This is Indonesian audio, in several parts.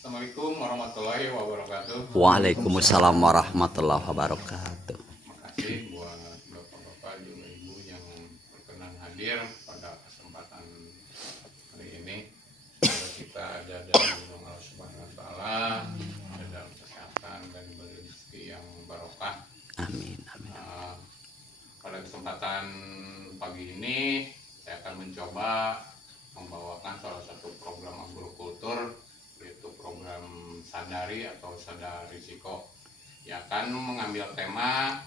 Assalamualaikum warahmatullahi wabarakatuh. Waalaikumsalam warahmatullahi wabarakatuh. Makasih buat bapak-bapak juga ibu yang berkenan hadir pada kesempatan hari ini. Semoga kita ada dari Allah Subhanahu Wa Taala, ada dalam kesehatan dan diberi rezeki yang barokah. Amin, amin. Pada kesempatan pagi ini saya akan mencoba membawakan salah satu program agrokultur, yaitu program sadari atau sadar risiko, yang akan mengambil tema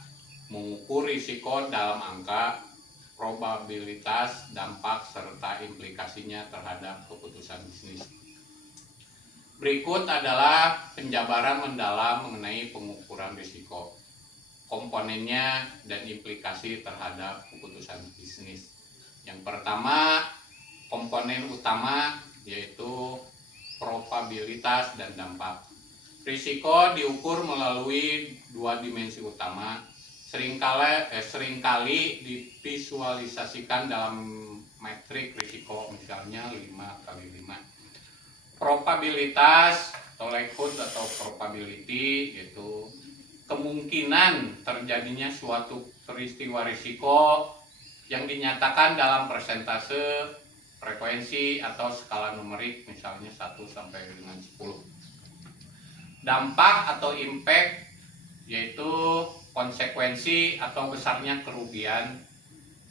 mengukur risiko dalam angka, probabilitas, dampak, serta implikasinya terhadap keputusan bisnis. Berikut adalah penjabaran mendalam mengenai pengukuran risiko, komponennya, dan implikasi terhadap keputusan bisnis. Yang pertama, komponen utama yaitu probabilitas dan dampak. Risiko diukur melalui dua dimensi utama, seringkali divisualisasikan dalam metrik risiko, misalnya 5x5. Probabilitas atau likelihood atau probability yaitu kemungkinan terjadinya suatu peristiwa risiko yang dinyatakan dalam persentase, frekuensi, atau skala numerik, misalnya 1 sampai dengan 10. Dampak atau impact yaitu konsekuensi atau besarnya kerugian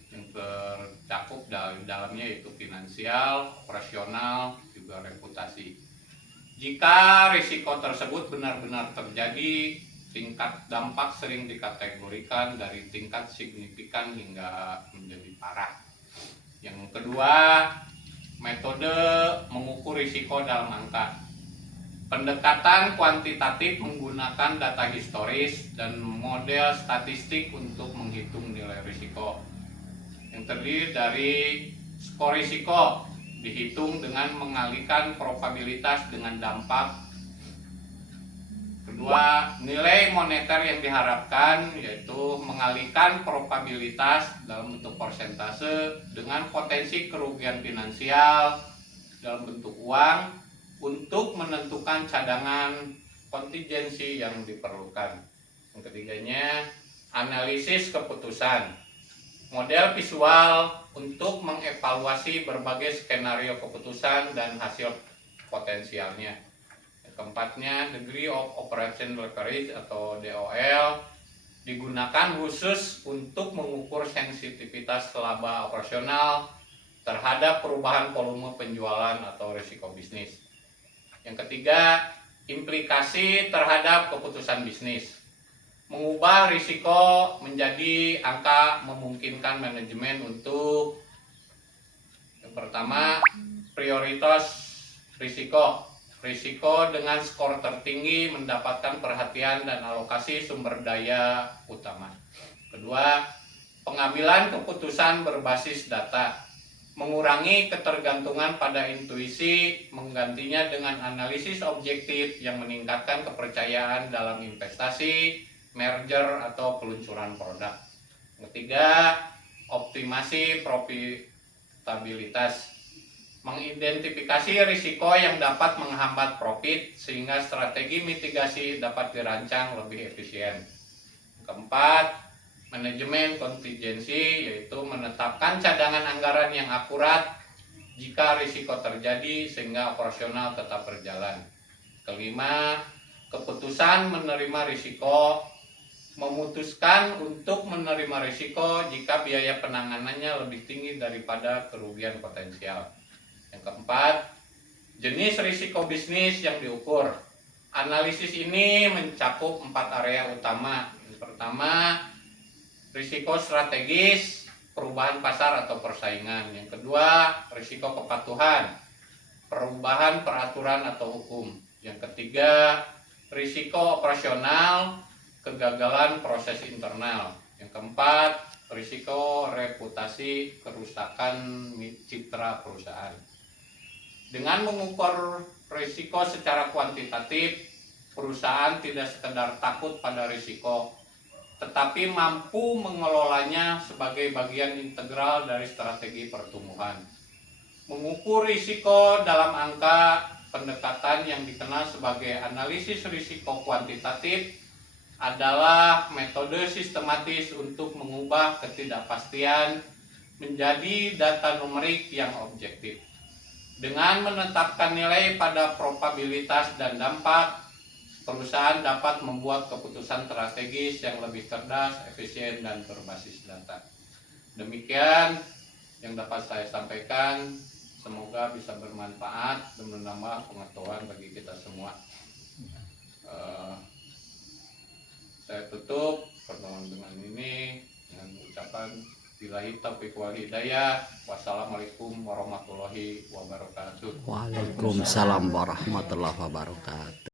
yang tercakup dalamnya, yaitu finansial, operasional, juga reputasi. Jika risiko tersebut benar-benar terjadi, tingkat dampak sering dikategorikan dari tingkat signifikan hingga menjadi parah. Yang kedua, metode mengukur risiko dalam angka. Pendekatan kuantitatif menggunakan data historis dan model statistik untuk menghitung nilai risiko, yang terdiri dari skor risiko, dihitung dengan mengalihkan probabilitas dengan dampak. Kedua, nilai moneter yang diharapkan, yaitu mengalihkan probabilitas dalam bentuk persentase dengan potensi kerugian finansial dalam bentuk uang untuk menentukan cadangan kontingensi yang diperlukan. Yang ketiganya, analisis keputusan, model visual untuk mengevaluasi berbagai skenario keputusan dan hasil potensialnya. Keempatnya, degree of operation leverage atau DOL, digunakan khusus untuk mengukur sensitivitas laba operasional terhadap perubahan volume penjualan atau risiko bisnis. Yang ketiga, implikasi terhadap keputusan bisnis, mengubah risiko menjadi angka memungkinkan manajemen untuk yang pertama, prioritas risiko. Risiko dengan skor tertinggi mendapatkan perhatian dan alokasi sumber daya utama. Kedua, pengambilan keputusan berbasis data, mengurangi ketergantungan pada intuisi, menggantinya dengan analisis objektif yang meningkatkan kepercayaan dalam investasi, merger, atau peluncuran produk. Ketiga, optimasi profitabilitas, mengidentifikasi risiko yang dapat menghambat profit sehingga strategi mitigasi dapat dirancang lebih efisien. Keempat, manajemen kontingensi, yaitu menetapkan cadangan anggaran yang akurat jika risiko terjadi sehingga operasional tetap berjalan. Kelima, keputusan menerima risiko, memutuskan untuk menerima risiko jika biaya penanganannya lebih tinggi daripada kerugian potensial. Yang keempat, jenis risiko bisnis yang diukur. Analisis ini mencakup 4 area utama. Yang pertama, risiko strategis, perubahan pasar atau persaingan. Yang kedua, risiko kepatuhan, perubahan peraturan atau hukum. Yang ketiga, risiko operasional, kegagalan proses internal. Yang keempat, risiko reputasi, kerusakan citra perusahaan. Dengan mengukur risiko secara kuantitatif, perusahaan tidak sekedar takut pada risiko, tetapi mampu mengelolanya sebagai bagian integral dari strategi pertumbuhan. Mengukur risiko dalam angka pendekatan yang dikenal sebagai analisis risiko kuantitatif adalah metode sistematis untuk mengubah ketidakpastian menjadi data numerik yang objektif. Dengan menetapkan nilai pada probabilitas dan dampak, perusahaan dapat membuat keputusan strategis yang lebih cerdas, efisien, dan berbasis data. Demikian yang dapat saya sampaikan. Semoga bisa bermanfaat dan menambah pengetahuan bagi kita semua. Saya tutup pertemuan dengan ini dengan ucapan billahi taufiq wal hidayah. Wassalamualaikum warahmatullahi wabarakatuh. Waalaikumsalam warahmatullahi wabarakatuh.